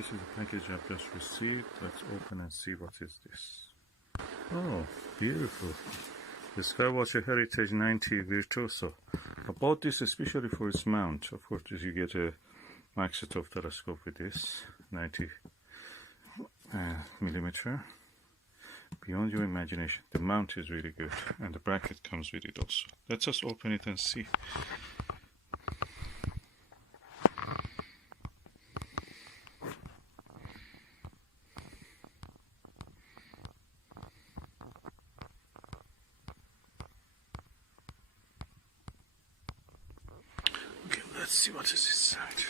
this is the package I've just received. Let's open and see what is this. Oh, beautiful. The Skywatcher Heritage 90 Virtuoso. I bought this especially for its mount. Of course, you get a Maksutov telescope with this 90 millimeter. Beyond your imagination. The mount is really good, and the bracket comes with it also. Let's just open it and see. Okay, let's see what is inside.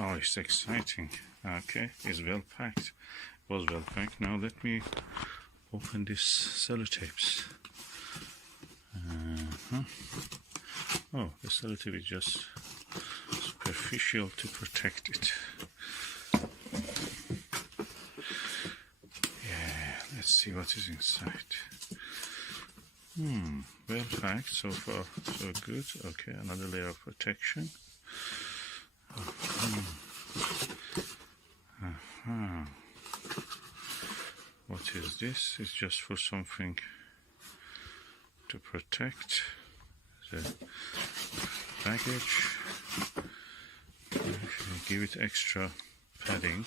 Oh, it's exciting. Okay, it's well packed. It was well packed. Now let me open these sellotapes. Oh, the sellotape is just superficial to protect it. Yeah, let's see what is inside. Well packed so far, so good. Okay, another layer of protection. What is this? It's just for something to protect the baggage. Give it extra padding.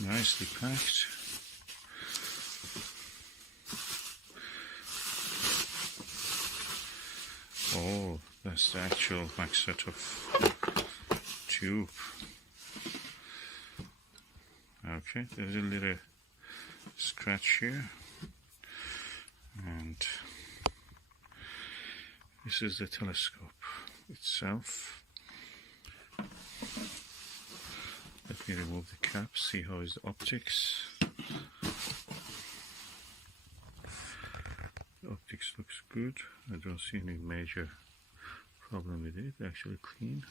Nicely packed. Oh, that's the actual Maksutov tube. Okay, there's a little scratch here, and this is the telescope itself. Let me remove the cap, see how is the optics. The optics looks good. I don't see any major problem with it. Actually clean.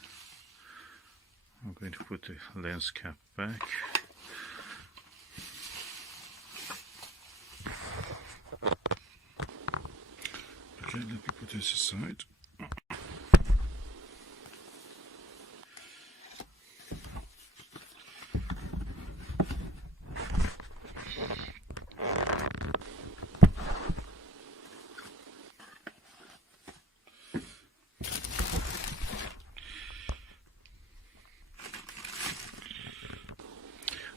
I'm going to put the lens cap back. Okay, let me put this aside.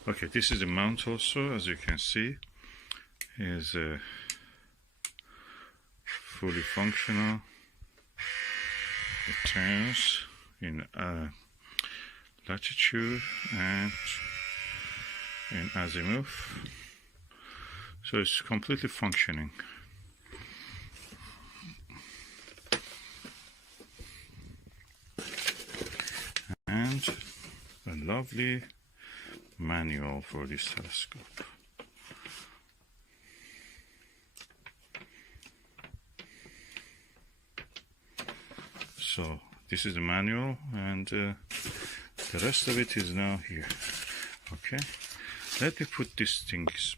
Okay, this is the mount also, as you can see, is fully functional. It turns in latitude and in azimuth, so it's completely functioning. And a lovely manual for this telescope. So this is the manual, and the rest of it is now here. Okay, let me put these things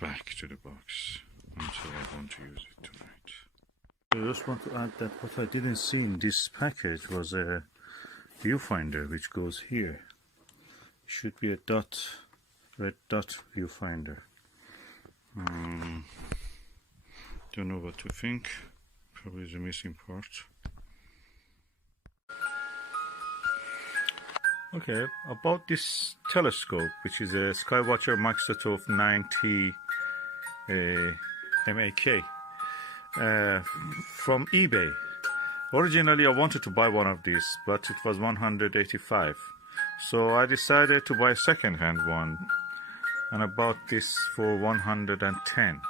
back to the box until I want to use it tonight. I just want to add that what I didn't see in this package was a viewfinder which goes here. Should be a red dot viewfinder. Don't know what to think. Probably the missing part. Okay, about this telescope, which is a Skywatcher Maksutov 90 MAK from eBay. Originally I wanted to buy one of these, but it was 185. So I decided to buy a second-hand one, and I bought this for 110.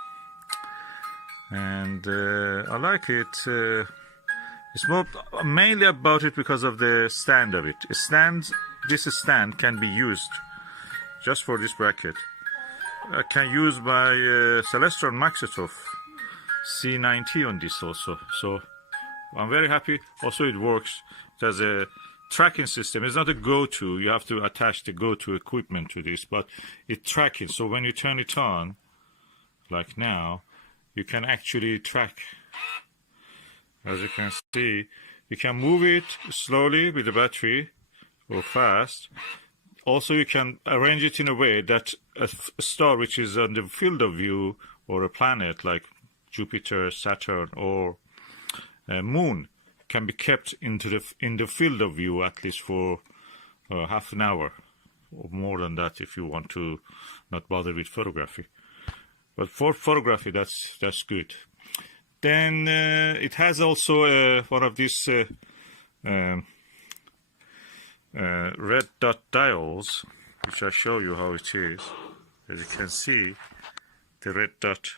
And I like it. It's more mainly about it because of the stand of it. This stand can be used just for this bracket. I can use my Celestron Maksutov C90 on this also. So I'm very happy. Also, it works. It has a tracking system. It's not a go-to. You have to attach the go-to equipment to this, but it's tracking. So when you turn it on, like now, you can actually track. As you can see, You can move it slowly with the battery or fast. Also, you can arrange it in a way that a star which is on the field of view, or a planet like Jupiter, Saturn, or a moon, can be kept in the field of view at least for half an hour, or more than that if you want to not bother with photography. But for photography, that's good. Then it has also one of these red dot dials, which I show you how it is. As you can see, the red dot.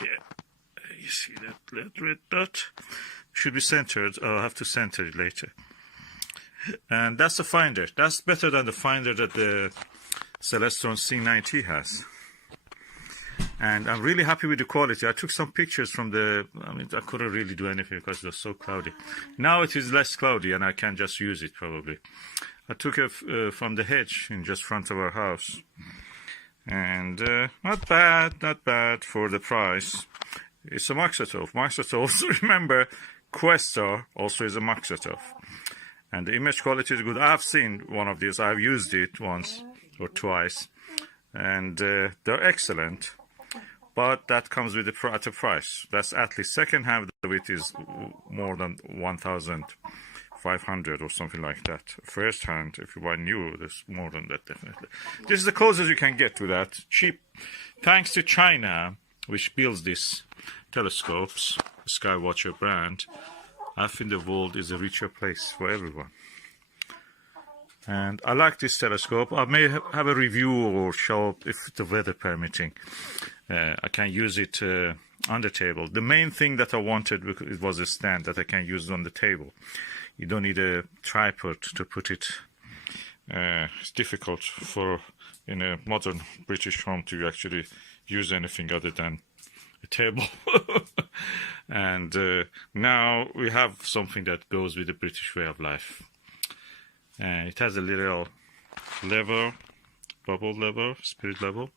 Yeah, you see that red dot? Should be centered. I'll have to center it later. And that's the finder. That's better than the finder that the Celestron C90 has. And I'm really happy with the quality. I took some pictures from I couldn't really do anything because it was so cloudy. Now it is less cloudy and I can just use it probably. I took it from the hedge in just front of our house. And not bad for the price. It's a Maksutov. Maksutov, also remember, Questar also is a Maksutov. And the image quality is good. I've seen one of these. I've used it once or twice. And they're excellent. But that comes with at a price. That's at least second hand of it is more than 1,500 or something like that. First hand, if you buy new, there's more than that definitely. This is the closest you can get to that. Cheap. Thanks to China, which builds these telescopes, the Skywatcher brand, I think the world is a richer place for everyone. And I like this telescope. I may have a review or show if the weather permitting. I can use it on the table. The main thing that I wanted, it was a stand that I can use on the table. You don't need a tripod to put it. It's difficult in a modern British home to actually use anything other than a table. And now we have something that goes with the British way of life. It has a little lever, bubble lever, spirit level,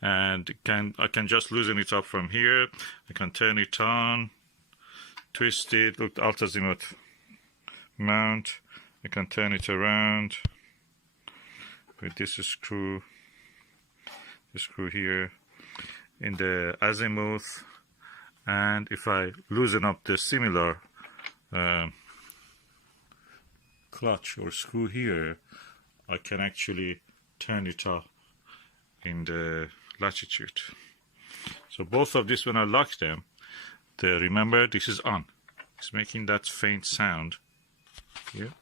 and I can just loosen it up from here. I can turn it on, twist it, look, alt-azimuth mount. I can turn it around with this screw here in the azimuth, and if I loosen up the similar clutch or screw here, I can actually turn it off in the latitude. So both of these, when I lock them, remember this is on. It's making that faint sound here.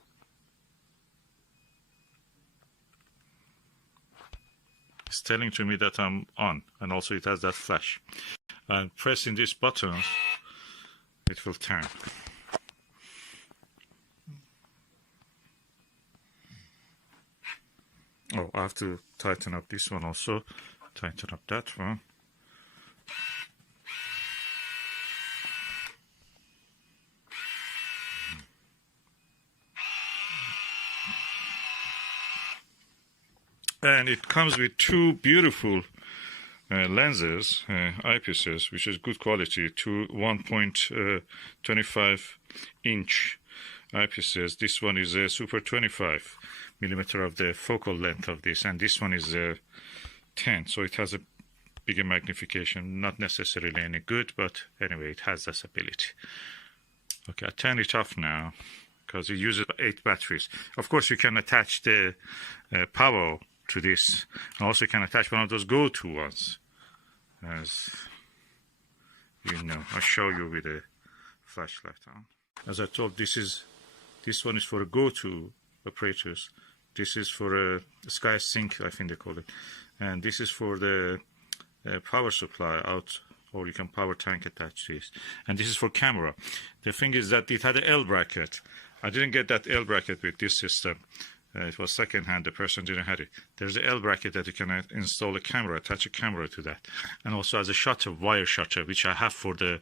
It's telling to me that I'm on, and also it has that flash. And pressing this button, it will turn. Oh, I have to tighten up this one also. Tighten up that one. And it comes with two beautiful lenses, eyepieces, which is good quality, two 1.25 inch eyepieces. This one is a super 25 millimeter of the focal length of this, and this one is 10, so it has a bigger magnification. Not necessarily any good, but anyway, it has this ability. Okay, I turn it off now because it uses 8 batteries. Of course, you can attach the power to this, and also you can attach one of those go-to ones, as you know. I'll show you with a flashlight on. As I told, this one is for a go-to operators. This is for a Sky Sync, I think they call it, and this is for the power supply out, or you can power tank attach this, and this is for camera. The thing is that it had an L bracket. I didn't get that L bracket with this system. It was second hand, the person didn't have it. There's an L bracket that you can install a camera, attach a camera to that, and also as a shutter, wire shutter, which I have for the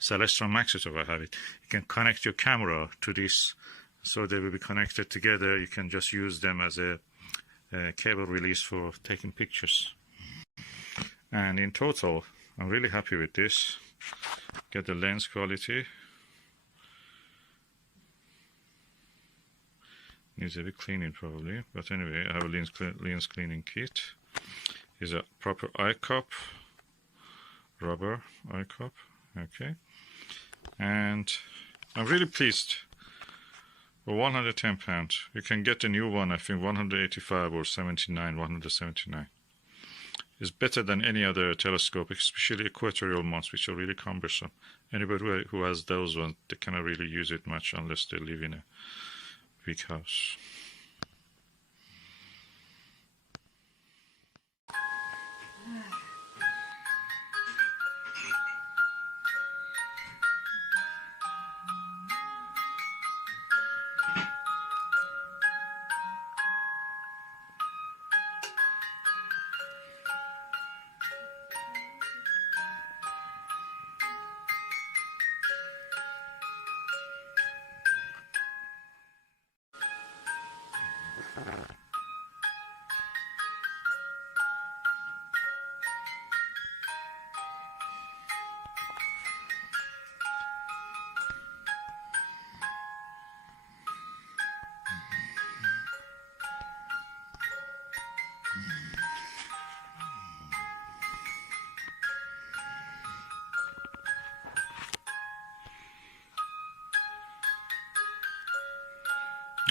Celestron Maksutov. I have it. You can connect your camera to this so they will be connected together. You can just use them as a cable release for taking pictures. And in total, I'm really happy with this. Get the lens quality. Needs a bit cleaning probably, but anyway, I have a lens cleaning kit. Is a proper eye cup, rubber eye cup. Okay, and I'm really pleased. For £110, you can get a new one. I think 185 or 79, 179. Is better than any other telescope, especially equatorial ones, which are really cumbersome. Anybody who has those ones, they cannot really use it much unless they live in a big house.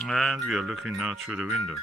And we are looking now through the window.